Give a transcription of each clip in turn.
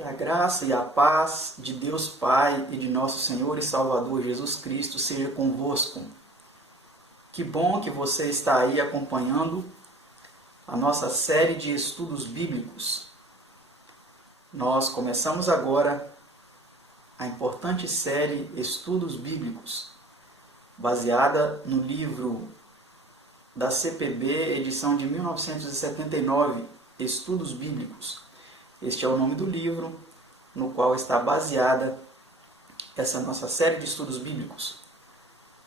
Que a graça e a paz de Deus Pai e de nosso Senhor e Salvador Jesus Cristo seja convosco. Que bom que você está aí acompanhando a nossa série de estudos bíblicos. Nós começamos agora a importante série Estudos Bíblicos, baseada no livro da CPB, edição de 1979, Estudos Bíblicos. Este é o nome do livro no qual está baseada essa nossa série de estudos bíblicos.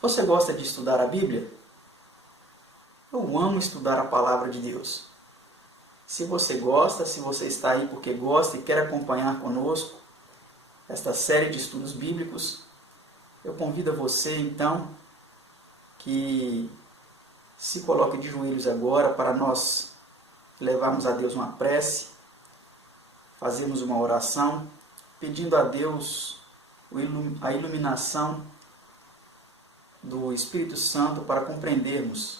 Você gosta de estudar a Bíblia? Eu amo estudar a Palavra de Deus. Se você gosta, se você está aí porque gosta e quer acompanhar conosco esta série de estudos bíblicos, eu convido a você então que se coloque de joelhos agora para nós levarmos a Deus uma prece, fazemos uma oração, pedindo a Deus a iluminação do Espírito Santo para compreendermos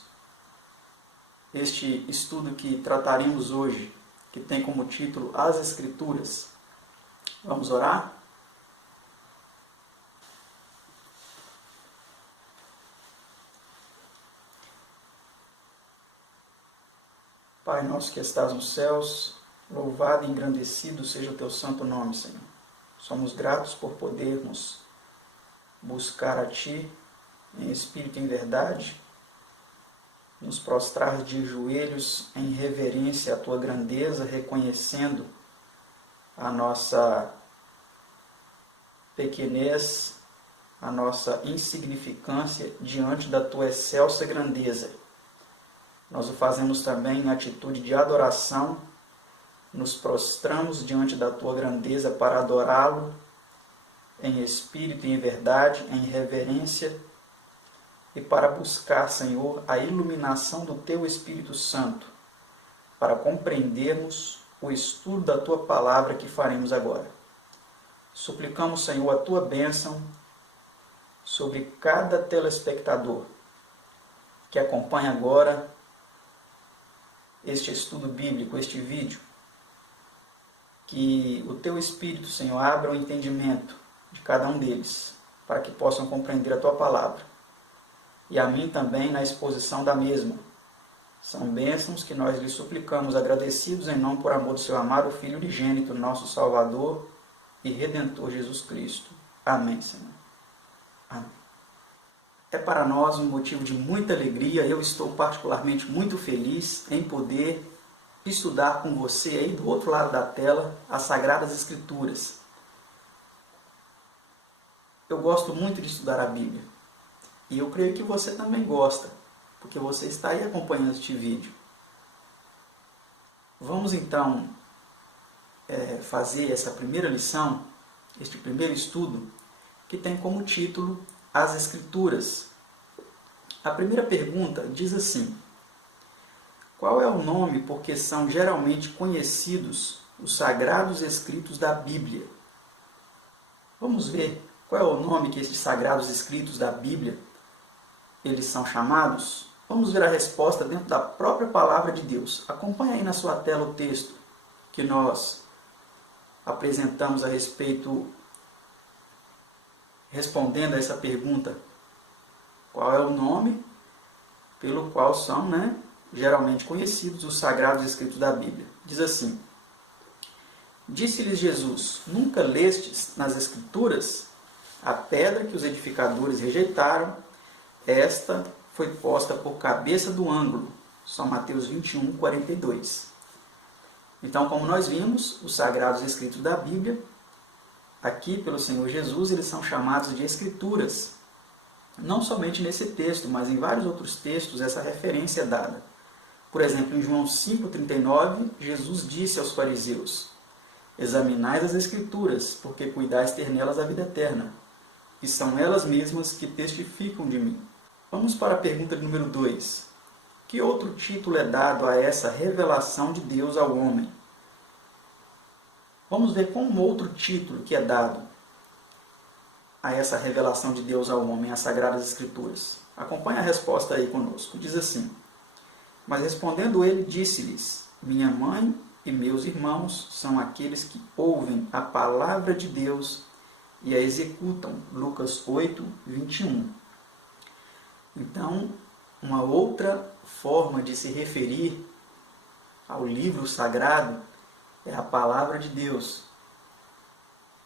este estudo que trataremos hoje, que tem como título As Escrituras. Vamos orar? Pai nosso que estás nos céus, louvado e engrandecido seja o teu santo nome, Senhor. Somos gratos por podermos buscar a Ti em espírito e em verdade, nos prostrar de joelhos em reverência à Tua grandeza, reconhecendo a nossa pequenez, a nossa insignificância diante da Tua excelsa grandeza. Nós o fazemos também em atitude de adoração, nos prostramos diante da Tua grandeza para adorá-lo em espírito e em verdade, em reverência, e para buscar, Senhor, a iluminação do Teu Espírito Santo, para compreendermos o estudo da Tua Palavra que faremos agora. Suplicamos, Senhor, a Tua bênção sobre cada telespectador que acompanha agora este estudo bíblico, este vídeo. Que o Teu Espírito, Senhor, abra o entendimento de cada um deles, para que possam compreender a Tua Palavra. E a mim também na exposição da mesma. São bênçãos que nós lhe suplicamos, agradecidos em nome por amor do Seu amado Filho unigênito, nosso Salvador e Redentor Jesus Cristo. Amém, Senhor. Amém. É para nós um motivo de muita alegria, eu estou particularmente muito feliz em poder estudar com você aí do outro lado da tela as Sagradas Escrituras. Eu gosto muito de estudar a Bíblia e eu creio que você também gosta, porque você está aí acompanhando este vídeo. Vamos então fazer essa primeira lição, este primeiro estudo, que tem como título As Escrituras. A primeira pergunta diz assim: qual é o nome por que são geralmente conhecidos os sagrados escritos da Bíblia? Vamos ver qual é o nome que estes sagrados escritos da Bíblia eles são chamados? Vamos ver a resposta dentro da própria Palavra de Deus. Acompanhe aí na sua tela o texto que nós apresentamos a respeito, respondendo a essa pergunta. Qual é o nome pelo qual são, geralmente conhecidos os sagrados escritos da Bíblia? Diz assim: disse-lhes Jesus, nunca lestes nas Escrituras? A pedra que os edificadores rejeitaram, esta foi posta por cabeça do ângulo. São Mateus 21, 42. Então, como nós vimos, os sagrados escritos da Bíblia, aqui pelo Senhor Jesus, eles são chamados de Escrituras. Não somente nesse texto, mas em vários outros textos essa referência é dada. Por exemplo, em João 5,39, Jesus disse aos fariseus: examinais as Escrituras, porque cuidais ter nelas a vida eterna, e são elas mesmas que testificam de mim. Vamos para a pergunta número 2. Que outro título é dado a essa revelação de Deus ao homem? Vamos ver como outro título que é dado a essa revelação de Deus ao homem, as Sagradas Escrituras. Acompanhe a resposta aí conosco. Diz assim: mas respondendo ele, disse-lhes: minha mãe e meus irmãos são aqueles que ouvem a palavra de Deus e a executam. Lucas 8, 21. Então, uma outra forma de se referir ao livro sagrado é a palavra de Deus,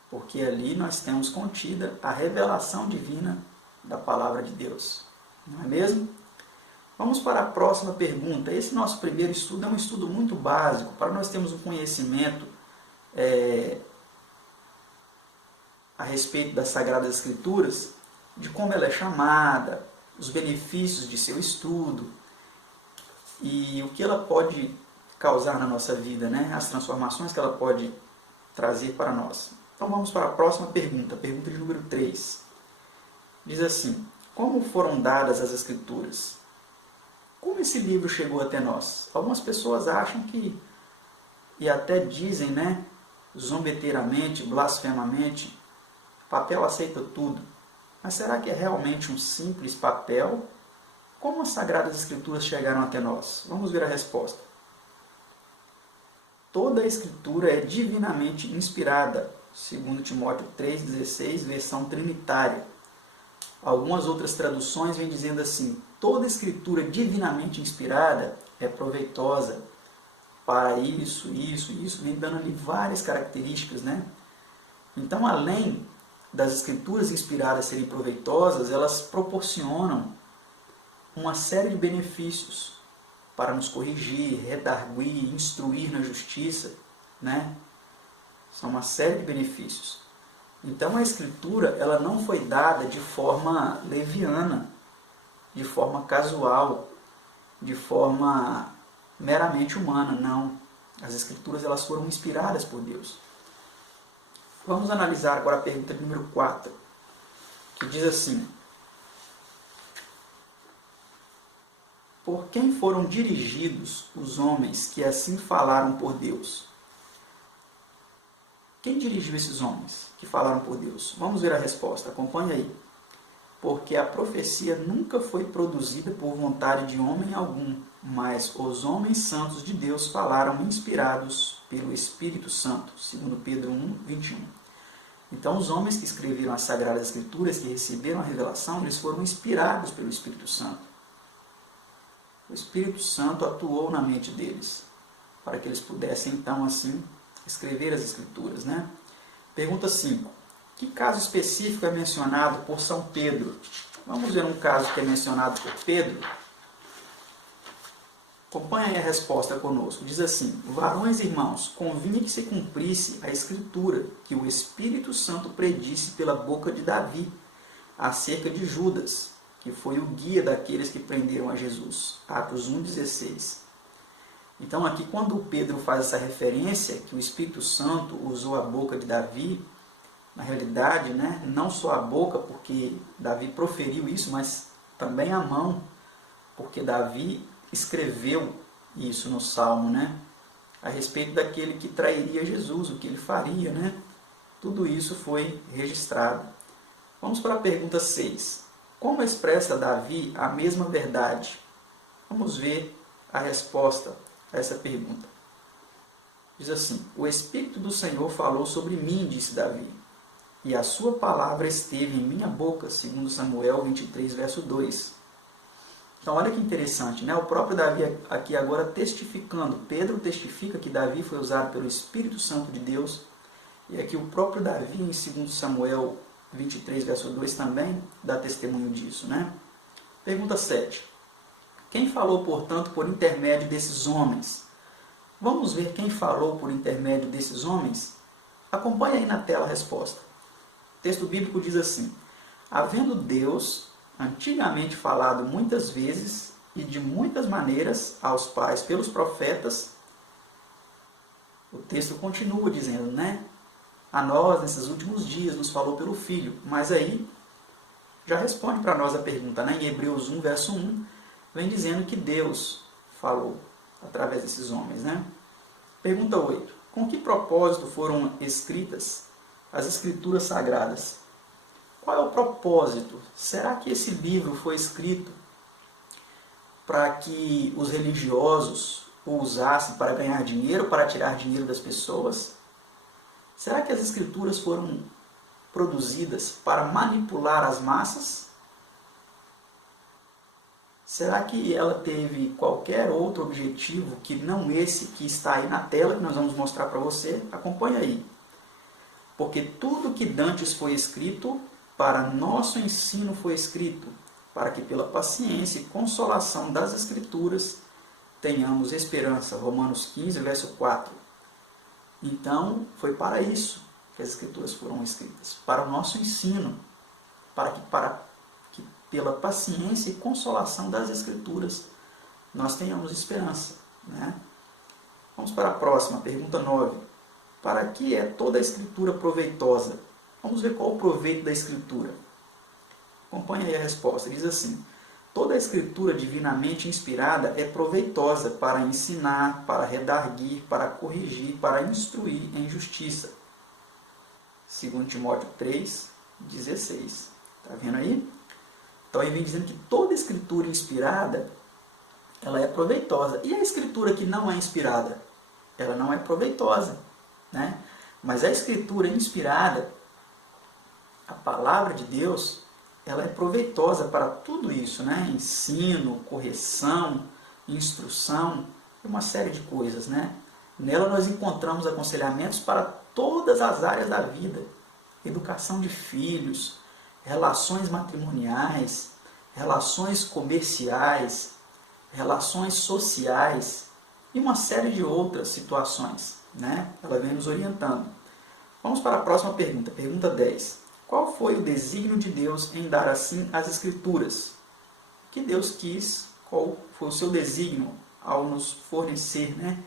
porque ali nós temos contida a revelação divina da palavra de Deus, não é mesmo? Vamos para a próxima pergunta. Esse nosso primeiro estudo é um estudo muito básico, para nós termos um conhecimento a respeito das Sagradas Escrituras, de como ela é chamada, os benefícios de seu estudo e o que ela pode causar na nossa vida, né? As transformações que ela pode trazer para nós. Então vamos para a próxima pergunta, pergunta de número 3. Diz assim: como foram dadas as Escrituras? Como esse livro chegou até nós? Algumas pessoas acham que, e até dizem, né, zombeteiramente, blasfemamente, papel aceita tudo. Mas será que é realmente um simples papel? Como as Sagradas Escrituras chegaram até nós? Vamos ver a resposta. Toda a Escritura é divinamente inspirada, segundo Timóteo 3,16, versão trinitária. Algumas outras traduções vêm dizendo assim: toda Escritura divinamente inspirada é proveitosa para isso, vem dando ali várias características, né? Então, além das Escrituras inspiradas serem proveitosas, elas proporcionam uma série de benefícios para nos corrigir, redarguir, instruir na justiça, né? São uma série de benefícios. Então a Escritura ela não foi dada de forma leviana, de forma casual, de forma meramente humana, não. As Escrituras elas foram inspiradas por Deus. Vamos analisar agora a pergunta número 4, que diz assim: por quem foram dirigidos os homens que assim falaram por Deus? Quem dirigiu esses homens que falaram por Deus? Vamos ver a resposta, acompanhe aí. Porque a profecia nunca foi produzida por vontade de homem algum, mas os homens santos de Deus falaram inspirados pelo Espírito Santo, segundo Pedro 1, 21. Então os homens que escreveram as Sagradas Escrituras, que receberam a revelação, eles foram inspirados pelo Espírito Santo. O Espírito Santo atuou na mente deles, para que eles pudessem então assim escrever as Escrituras, né? Pergunta 5. Que caso específico é mencionado por São Pedro? Vamos ver um caso que é mencionado por Pedro. Acompanhe aí a resposta conosco. Diz assim: varões irmãos, convinha que se cumprisse a Escritura, que o Espírito Santo predisse pela boca de Davi, acerca de Judas, que foi o guia daqueles que prenderam a Jesus. Atos 1,16. Então aqui quando Pedro faz essa referência, que o Espírito Santo usou a boca de Davi, na realidade, né, não só a boca, porque Davi proferiu isso, mas também a mão, porque Davi escreveu isso no Salmo, né, a respeito daquele que trairia Jesus, o que ele faria, né? Tudo isso foi registrado. Vamos para a pergunta 6. Como expressa Davi a mesma verdade? Vamos ver a resposta a essa pergunta. Diz assim: o Espírito do Senhor falou sobre mim, disse Davi, e a sua palavra esteve em minha boca, segundo Samuel 23, verso 2. Então olha que interessante, né? O próprio Davi aqui agora testificando, Pedro testifica que Davi foi usado pelo Espírito Santo de Deus, e aqui o próprio Davi em 2 Samuel 23, verso 2 também dá testemunho disso, né? Pergunta 7. Quem falou, portanto, por intermédio desses homens? Vamos ver quem falou por intermédio desses homens? Acompanhe aí na tela a resposta. O texto bíblico diz assim: havendo Deus antigamente falado muitas vezes e de muitas maneiras aos pais pelos profetas, o texto continua dizendo, né? A nós, nesses últimos dias, nos falou pelo Filho. Mas aí, já responde para nós a pergunta, né? Em Hebreus 1, verso 1, vem dizendo que Deus falou através desses homens, né? Pergunta 8. Com que propósito foram escritas as Escrituras Sagradas? Qual é o propósito? Será que esse livro foi escrito para que os religiosos, ou usasse para ganhar dinheiro, para tirar dinheiro das pessoas? Será que as Escrituras foram produzidas para manipular as massas? Será que ela teve qualquer outro objetivo que não esse que está aí na tela, que nós vamos mostrar para você? Acompanhe aí. Porque tudo que dantes foi escrito, para nosso ensino foi escrito, para que pela paciência e consolação das Escrituras tenhamos esperança. Romanos 15, verso 4. Então, foi para isso que as Escrituras foram escritas, para o nosso ensino, para que pela paciência e consolação das Escrituras nós tenhamos esperança, né? Vamos para a próxima, pergunta 9. Para que é toda a Escritura proveitosa? Vamos ver qual o proveito da Escritura. Acompanhe aí a resposta. Diz assim: toda a Escritura divinamente inspirada é proveitosa para ensinar, para redarguir, para corrigir, para instruir em justiça. 2 Timóteo 3, 16. Está vendo aí? Então ele vem dizendo que toda Escritura inspirada, ela é proveitosa. E a Escritura que não é inspirada? Ela não é proveitosa, né? Mas a Escritura inspirada, a palavra de Deus, ela é proveitosa para tudo isso, né? Ensino, correção, instrução e uma série de coisas, né? Nela nós encontramos aconselhamentos para todas as áreas da vida: educação de filhos, relações matrimoniais, relações comerciais, relações sociais e uma série de outras situações, né? Ela vem nos orientando. Vamos para a próxima pergunta, pergunta 10. Qual foi o desígnio de Deus em dar assim as Escrituras? O que Deus quis? Qual foi o seu desígnio ao nos fornecer, né,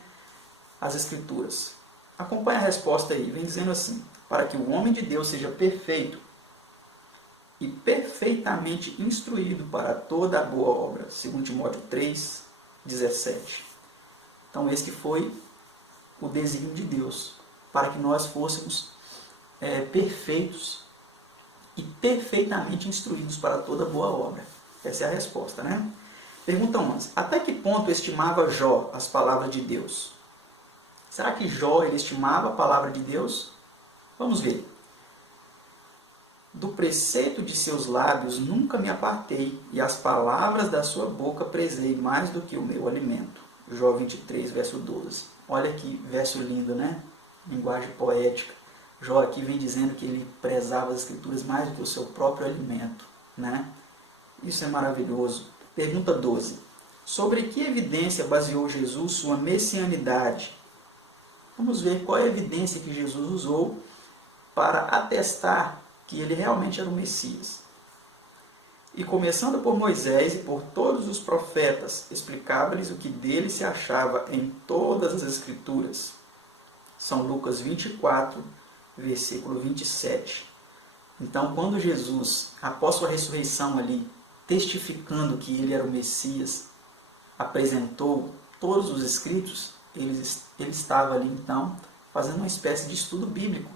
as Escrituras? Acompanhe a resposta aí. Vem dizendo assim: para que o homem de Deus seja perfeito e perfeitamente instruído para toda a boa obra. 2 Timóteo 3, 17. Então esse que foi o desígnio de Deus, para que nós fôssemos perfeitos e perfeitamente instruídos para toda boa obra. Essa é a resposta, né? Pergunta 11. Até que ponto estimava Jó as palavras de Deus? Será que Jó ele estimava a palavra de Deus? Vamos ver. Do preceito de seus lábios nunca me apartei, e as palavras da sua boca prezei mais do que o meu alimento. Jó 23, verso 12. Olha que verso lindo, né? Linguagem poética. Jó aqui vem dizendo que ele prezava as Escrituras mais do que o seu próprio alimento, né? Isso é maravilhoso. Pergunta 12. Sobre que evidência baseou Jesus sua messianidade? Vamos ver qual é a evidência que Jesus usou para atestar que ele realmente era o Messias. E começando por Moisés e por todos os profetas, explicava-lhes o que dele se achava em todas as Escrituras. São Lucas 24, versículo 27. Então, quando Jesus, após sua ressurreição ali, testificando que ele era o Messias, apresentou todos os escritos, ele estava ali, então, fazendo uma espécie de estudo bíblico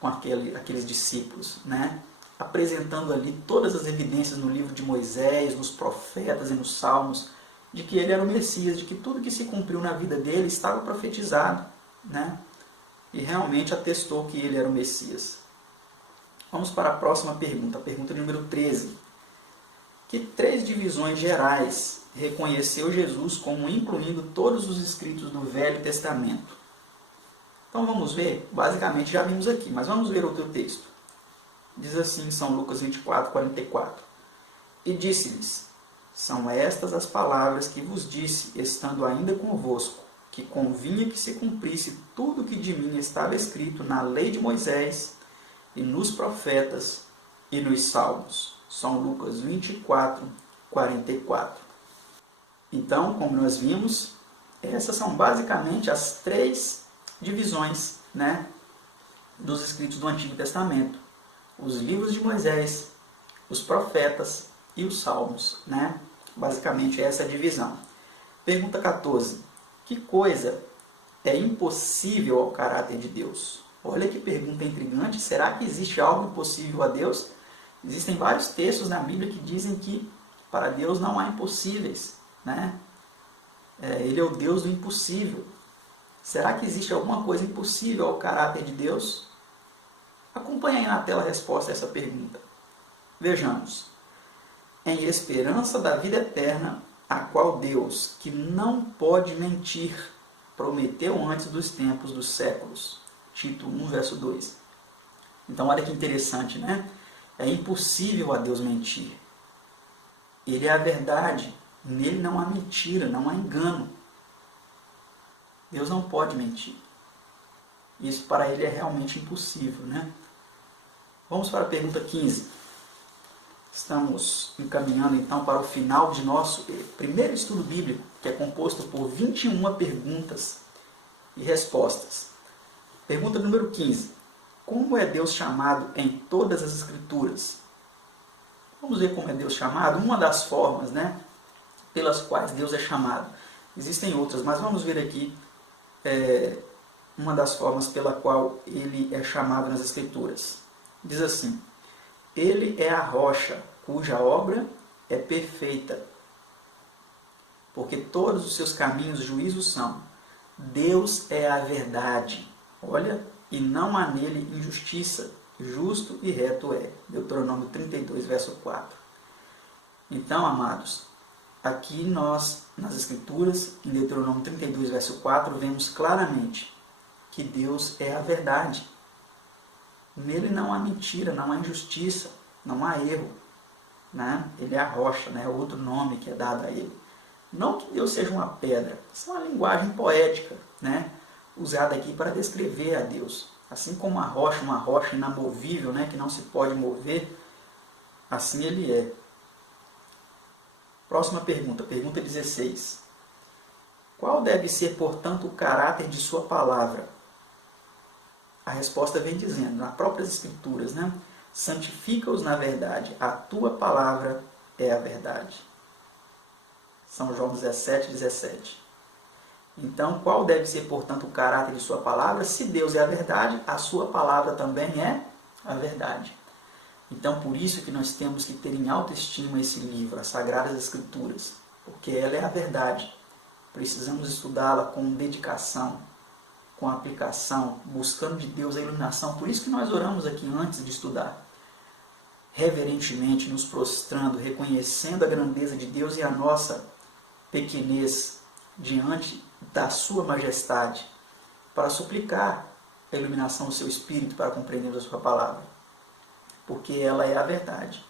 com aqueles discípulos, né? Apresentando ali todas as evidências no livro de Moisés, nos profetas e nos salmos, de que ele era o Messias, de que tudo que se cumpriu na vida dele estava profetizado, né? E realmente atestou que ele era o Messias. Vamos para a próxima pergunta, a pergunta número 13. Que 3 divisões gerais reconheceu Jesus como incluindo todos os escritos do Velho Testamento? Então vamos ver, basicamente já vimos aqui, mas vamos ver outro texto. Diz assim em São Lucas 24, 44. E disse-lhes: são estas as palavras que vos disse, estando ainda convosco, que convinha que se cumprisse tudo o que de mim estava escrito na lei de Moisés, e nos profetas, e nos salmos. São Lucas 24, 44. Então, como nós vimos, essas são basicamente as 3 divisões, né, dos escritos do Antigo Testamento: os livros de Moisés, os profetas e os salmos, né? Basicamente essa é a divisão. Pergunta 14. Que coisa é impossível ao caráter de Deus? Olha que pergunta intrigante. Será que existe algo impossível a Deus? Existem vários textos na Bíblia que dizem que para Deus não há impossíveis, né? Ele é o Deus do impossível. Será que existe alguma coisa impossível ao caráter de Deus? Acompanhe aí na tela a resposta a essa pergunta. Vejamos. Em esperança da vida eterna, a qual Deus, que não pode mentir, prometeu antes dos tempos dos séculos. Tito 1, verso 2. Então, olha que interessante, né? É impossível a Deus mentir. Ele é a verdade. Nele não há mentira, não há engano. Deus não pode mentir. Isso para ele é realmente impossível, né? Vamos para a pergunta 15. Estamos encaminhando então para o final de nosso primeiro estudo bíblico, que é composto por 21 perguntas e respostas. Pergunta número 15. Como é Deus chamado em todas as Escrituras? Vamos ver como é Deus chamado. Uma das formas, né, pelas quais Deus é chamado. Existem outras, mas vamos ver aqui uma das formas pela qual ele é chamado nas Escrituras. Diz assim: Ele é a rocha, cuja obra é perfeita, porque todos os seus caminhos juízos são. Deus é a verdade, olha, e não há nele injustiça, justo e reto é. Deuteronômio 32, verso 4. Então, amados, aqui nós, nas Escrituras, em Deuteronômio 32, verso 4, vemos claramente que Deus é a verdade. Nele não há mentira, não há injustiça, não há erro. Né? Ele é a rocha, né? Outro nome que é dado a ele. Não que Deus seja uma pedra, isso é uma linguagem poética, né? Usada aqui para descrever a Deus. Assim como uma rocha inamovível, né? Que não se pode mover, assim ele é. Próxima pergunta, pergunta 16. Qual deve ser, portanto, o caráter de sua palavra? A resposta vem dizendo, nas próprias Escrituras, né? Santifica-os na verdade, a tua palavra é a verdade. São João 17, 17. Então, qual deve ser, portanto, o caráter de sua palavra? Se Deus é a verdade, a sua palavra também é a verdade. Então, por isso que nós temos que ter em alta estima esse livro, as Sagradas Escrituras, porque ela é a verdade. Precisamos estudá-la com dedicação, com aplicação, buscando de Deus a iluminação. Por isso que nós oramos aqui antes de estudar, reverentemente, nos prostrando, reconhecendo a grandeza de Deus e a nossa pequenez diante da sua majestade, para suplicar a iluminação do seu Espírito para compreendermos a sua palavra, porque ela é a verdade.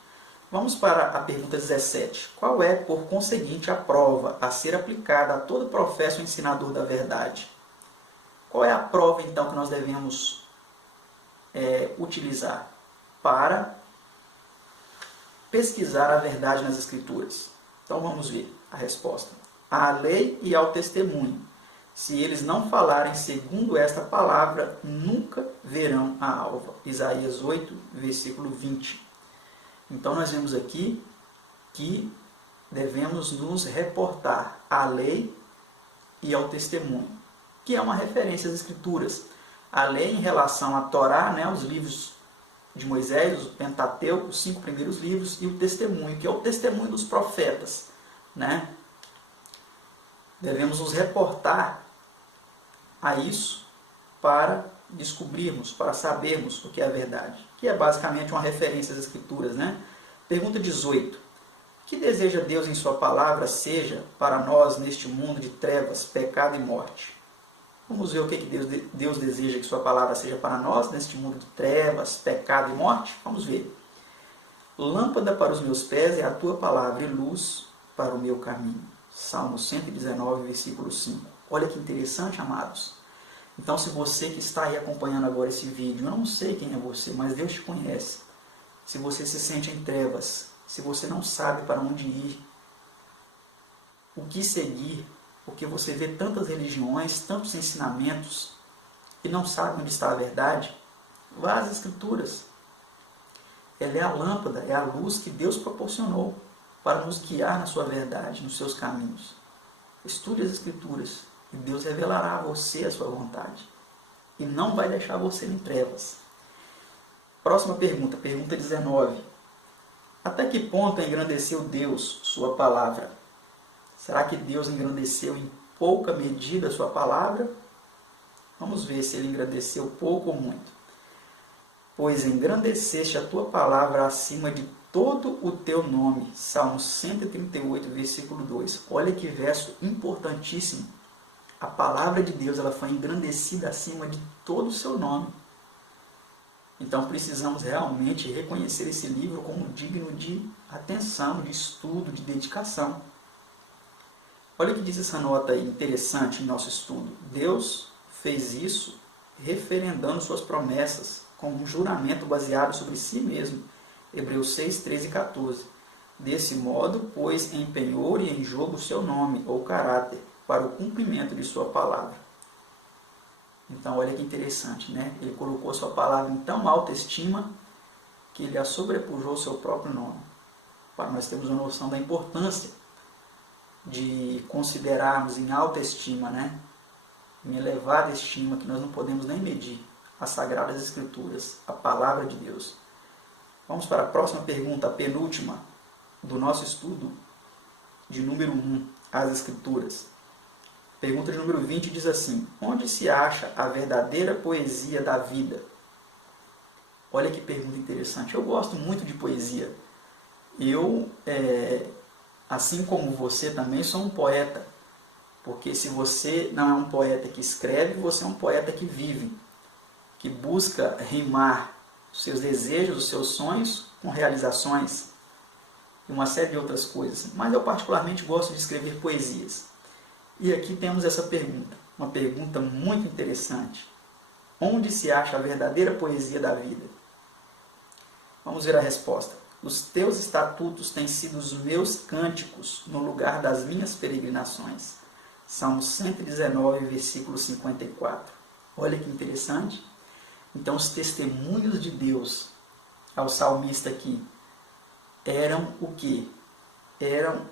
Vamos para a pergunta 17. Qual é, por conseguinte, a prova a ser aplicada a todo professo ensinador da verdade? Qual é a prova, então, que nós devemos utilizar para pesquisar a verdade nas Escrituras? Então, vamos ver a resposta. À lei e ao testemunho. Se eles não falarem segundo esta palavra, nunca verão a alva. Isaías 8, versículo 20. Então, nós vemos aqui que devemos nos reportar à lei e ao testemunho, que é uma referência às Escrituras. A lei em relação à Torá, né, os livros de Moisés, o Pentateuco, os 5 primeiros livros, e o testemunho, que é o testemunho dos profetas. Né? Devemos nos reportar a isso para descobrirmos, para sabermos o que é a verdade, que é basicamente uma referência às Escrituras. Né? Pergunta 18. O que deseja Deus em sua palavra seja para nós neste mundo de trevas, pecado e morte? Vamos ver o que Deus deseja que sua palavra seja para nós neste mundo de trevas, pecado e morte? Vamos ver. Lâmpada para os meus pés é a tua palavra e luz para o meu caminho. Salmo 119, versículo 5. Olha que interessante, amados. Então, se você que está aí acompanhando agora esse vídeo, eu não sei quem é você, mas Deus te conhece. Se você se sente em trevas, se você não sabe para onde ir, o que seguir, porque você vê tantas religiões, tantos ensinamentos, e não sabe onde está a verdade, vá às Escrituras. Ela é a lâmpada, é a luz que Deus proporcionou para nos guiar na sua verdade, nos seus caminhos. Estude as Escrituras e Deus revelará a você a sua vontade. E não vai deixar você em trevas. Próxima pergunta, pergunta 19. Até que ponto engrandeceu Deus sua palavra? Será que Deus engrandeceu em pouca medida a sua palavra? Vamos ver se ele engrandeceu pouco ou muito. Pois engrandeceste a tua palavra acima de todo o teu nome. Salmo 138, versículo 2. Olha que verso importantíssimo. A palavra de Deus ela foi engrandecida acima de todo o seu nome. Então precisamos realmente reconhecer esse livro como digno de atenção, de estudo, de dedicação. Olha o que diz essa nota aí, interessante em nosso estudo. Deus fez isso referendando suas promessas com um juramento baseado sobre si mesmo. Hebreus 6, 13 e 14. Desse modo, pois, em penhor e em jogo o seu nome ou caráter, para o cumprimento de sua palavra. Então, olha que interessante, né? Ele colocou a sua palavra em tão alta estima que ele a sobrepujou ao seu próprio nome. Para nós termos uma noção da importância de considerarmos em alta estima, né? Em elevada estima, que nós não podemos nem medir, as Sagradas Escrituras, a Palavra de Deus. Vamos para a próxima pergunta, a penúltima do nosso estudo, de número 1, as Escrituras. Pergunta de número 20 diz assim: onde se acha a verdadeira poesia da vida? Olha que pergunta interessante. Eu gosto muito de poesia. Eu, assim como você, também sou um poeta. Porque se você não é um poeta que escreve, você é um poeta que vive, que busca rimar os seus desejos, os seus sonhos com realizações e uma série de outras coisas. Mas eu particularmente gosto de escrever poesias. E aqui temos essa pergunta, uma pergunta muito interessante. Onde se acha a verdadeira poesia da vida? Vamos ver a resposta. Os teus estatutos têm sido os meus cânticos no lugar das minhas peregrinações. Salmo 119, versículo 54. Olha que interessante. Então, os testemunhos de Deus ao salmista aqui eram o quê? Eram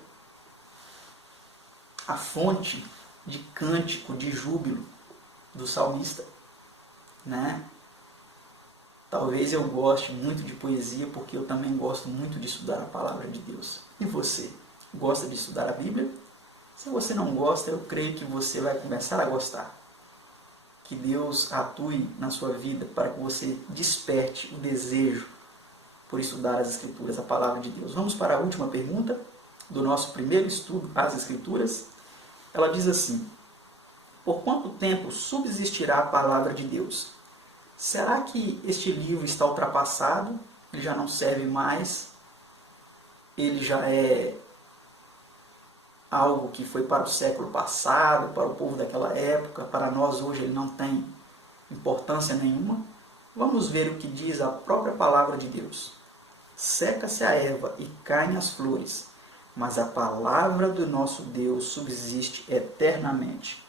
a fonte de cântico, de júbilo do salmista, né? Talvez eu goste muito de poesia porque eu também gosto muito de estudar a palavra de Deus. E você? Gosta de estudar a Bíblia? Se você não gosta, eu creio que você vai começar a gostar. Que Deus atue na sua vida para que você desperte o desejo por estudar as Escrituras, a palavra de Deus. Vamos para a última pergunta do nosso primeiro estudo, as Escrituras. Ela diz assim: por quanto tempo subsistirá a palavra de Deus? Será que este livro está ultrapassado? Ele já não serve mais? Ele já é algo que foi para o século passado, para o povo daquela época, para nós hoje ele não tem importância nenhuma? Vamos ver o que diz a própria palavra de Deus. Seca-se a erva e caem as flores, mas a palavra do nosso Deus subsiste eternamente.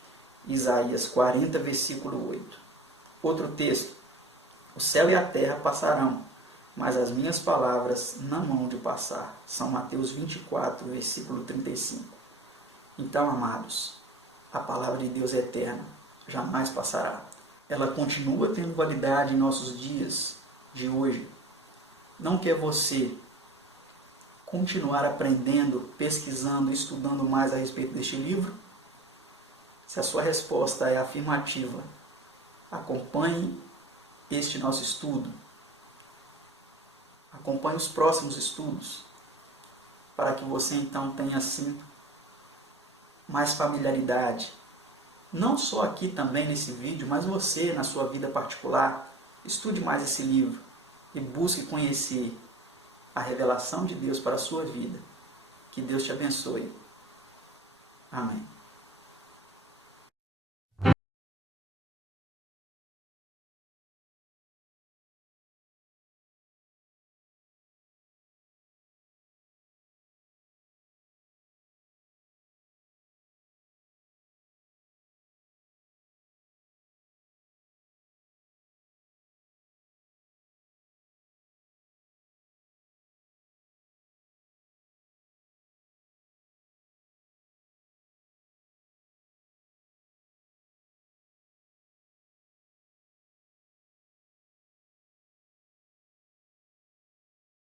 Isaías 40, versículo 8. Outro texto: o céu e a terra passarão, mas as minhas palavras não hão de passar. São Mateus 24, versículo 35. Então, amados, a palavra de Deus é eterna, jamais passará. Ela continua tendo validade em nossos dias de hoje. Não quer você continuar aprendendo, pesquisando, estudando mais a respeito deste livro? Se a sua resposta é afirmativa, acompanhe este nosso estudo. Acompanhe os próximos estudos, para que você então tenha assim mais familiaridade. Não só aqui também nesse vídeo, mas você na sua vida particular, estude mais esse livro e busque conhecer a revelação de Deus para a sua vida. Que Deus te abençoe. Amém.